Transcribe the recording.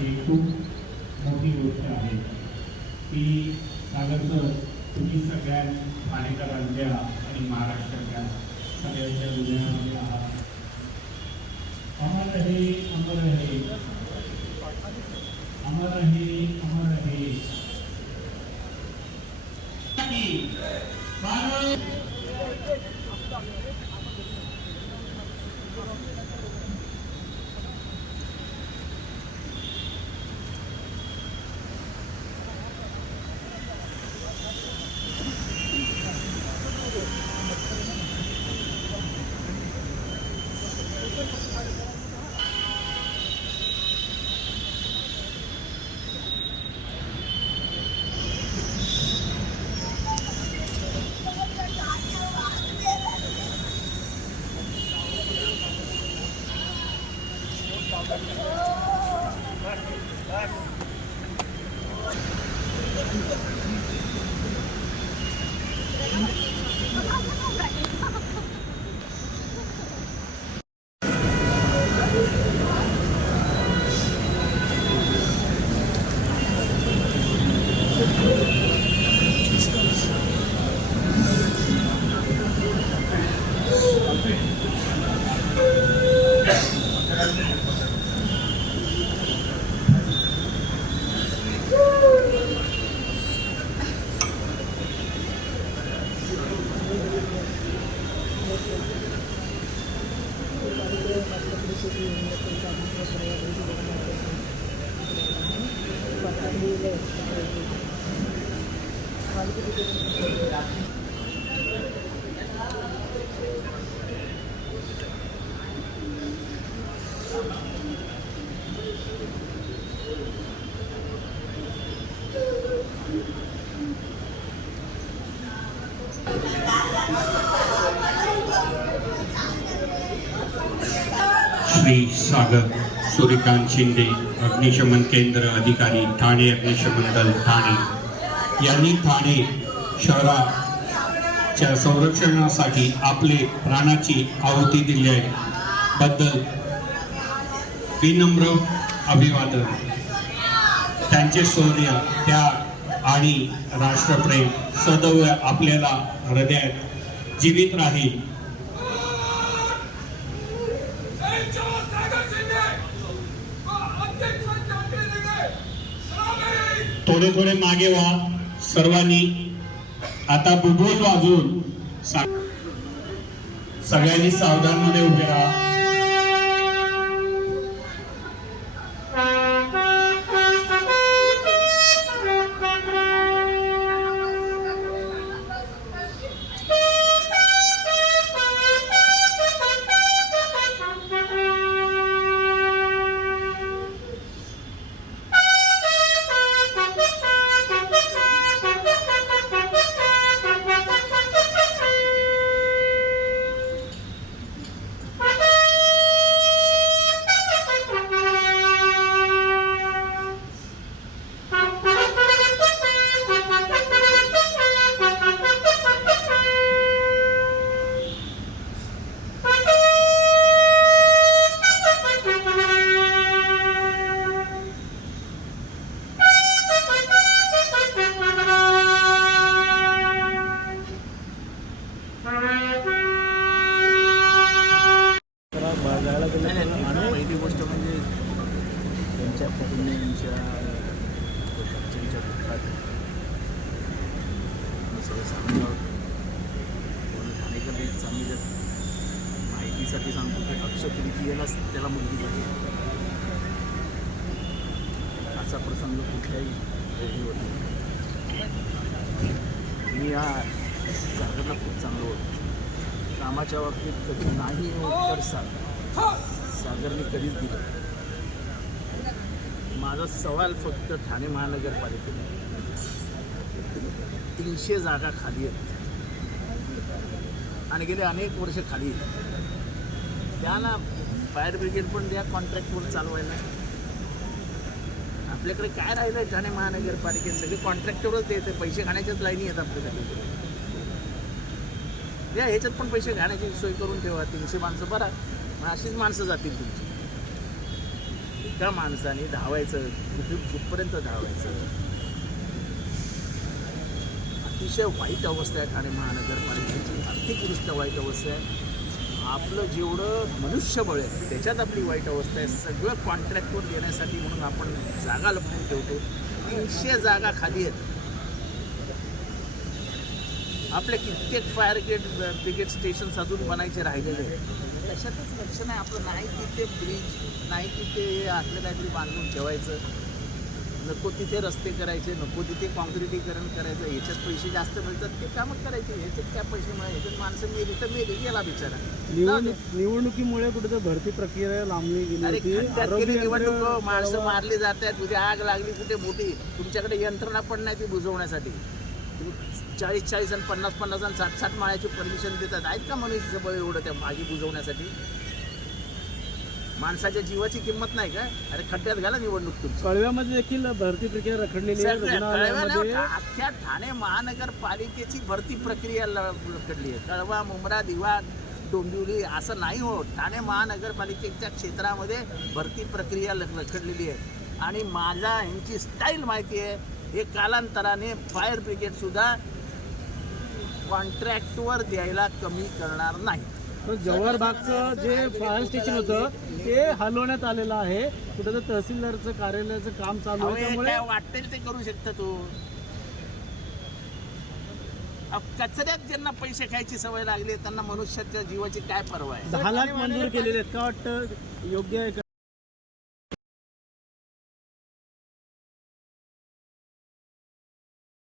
ही खूप मोठी गोष्ट आहे की सागर सर तुम्ही सगळ्या ठाणेकरांच्या आणि महाराष्ट्राच्या सगळ्यांच्या हृदयामध्ये आहात. अमर रहे अमर रहे अमर रहे अमर रहे. श्री सागर सूर्यकांत शिंदे अग्निशमन केंद्र अधिकारी ठाणे अग्निशमन दल ठाणे यांनी ठाणे शहराच्या संरक्षणासाठी आपले प्राणाची आहुती दिल्याबद्दल विनम्र अभिवादन. त्यांचे शौर्य त्याग आणि राष्ट्रप्रेम सदैव आपल्याला हृदयात जीवित राहील. थोडे थोडे मागे व्हा सर्वांनी. आता बुबुळ वाजवून सगळ्यांनी सावधान मध्ये उभे राहा. पहिली गोष्ट म्हणजे त्यांच्या कुटुंबियांच्या दुःखात सगळं सांगणार. ठाणेकर हेच आम्ही जर माहितीसाठी सांगतो की अक्षतृतीयेलाच त्याला मुलगी झाली. असा प्रसंग कुठल्याही वेळी होतो. मी या सागरला खूप चांगलं होतं. कामाच्या बाबतीत कधी नाही उत्तर सागरने कधीच दिलं. माझा सवाल फक्त ठाणे महानगरपालिकेने 300 जागा खाली आहेत आणि गेले अनेक वर्ष खाली आहेत. त्यांना फायर ब्रिगेड पण द्या कॉन्ट्रॅक्टवर चालवायला. आपल्याकडे काय राहिलं आहे ठाणे महानगरपालिकेत? सगळे कॉन्ट्रॅक्टरच द्यायचे. पैसे खाण्याच्याच लाईनी आहेत आपल्याकडे. द्या ह्याच्यात पण पैसे घाण्याची सोय करून ठेवा. 300 माणसं बरा, मग अशीच माणसं जातील तुमची. एका माणसाने धावायचं कुठपर्यंत धावायचं. अतिशय वाईट अवस्था आहे ठाणे महानगरपालिकेची, आर्थिकदृष्ट्या वाईट अवस्था आहे. आपलं जेवढं मनुष्यबळ आहे त्याच्यात आपली वाईट अवस्था आहे. सगळं कॉन्ट्रॅक्टवर देण्यासाठी म्हणून आपण जागा लपवून ठेवतो. 300 जागा खाली आहेत. आपले कित्येक फायर ब्रिगेड स्टेशन्स अजून बनायचे राहिलेले आहेत. कशातच लक्ष नाही आपलं. नाही तिथे ब्रिज, नाही तिथे आपलं काहीतरी बांधून ठेवायचं, नको तिथे रस्ते करायचे, नको तिथे कॉन्क्रिटीकरण करायचं. याच्यात पैसे जास्त मिळतात ते कामं करायचे. याच्यात काय पैसे मिळाले, याच्यात माणसं मेली तर मेली, गेला बिचारा. निवडणुकीमुळे कुठे भरती प्रक्रिया लांबली गेली अरे होती. खड्ड्यात गेली निवडणूक, माणसं मारली जात आहेत, उद्या आग लागली कुठे मोठी, तुमच्याकडे यंत्रणा पण नाही ती बुजवण्यासाठी. 40-40 आणि 50-50 आणि 60-60 माळ्याची परमिशन देतात. आहेत का मनुष्यबळ एवढं त्या आगी बुजवण्यासाठी? माणसाच्या जीवाची किंमत नाही का? अरे खड्ड्यात घाला निवडणूक तुमची. कळव्यामध्ये देखील भरती प्रक्रिया रखडलेली आहे. रुग्णालयामध्ये अख्ख्या ठाणे महानगरपालिकेची भरती प्रक्रिया रखडली आहे. कळवा, मुंब्रा, दिवा, डोंबिवली असं नाही हो. ठाणे महानगरपालिकेच्या क्षेत्रामध्ये भरती प्रक्रिया रखडलेली आहे. आणि माझा ह्यांची स्टाईल माहिती आहे. हे कालांतराने फायर ब्रिगेड सुद्धा कॉन्ट्रॅक्टवर द्यायला कमी करणार नाही. तर जव्हार बागचं जे फायर स्टेशन होतं ते हलवण्यात आलेलं आहे. कुठं तर तहसीलदारचं कार्यालयाचं काम चालू आहे. त्यामुळे काय वाटेल ते करू शकता तू. कचऱ्यात ज्यांना पैसे खायची सवय लागली त्यांना मनुष्याच्या जीवाची काय पर्वा आहे? 10 लाख मंजूर केलेले आहेत. का वाटतं योग्य आहे का?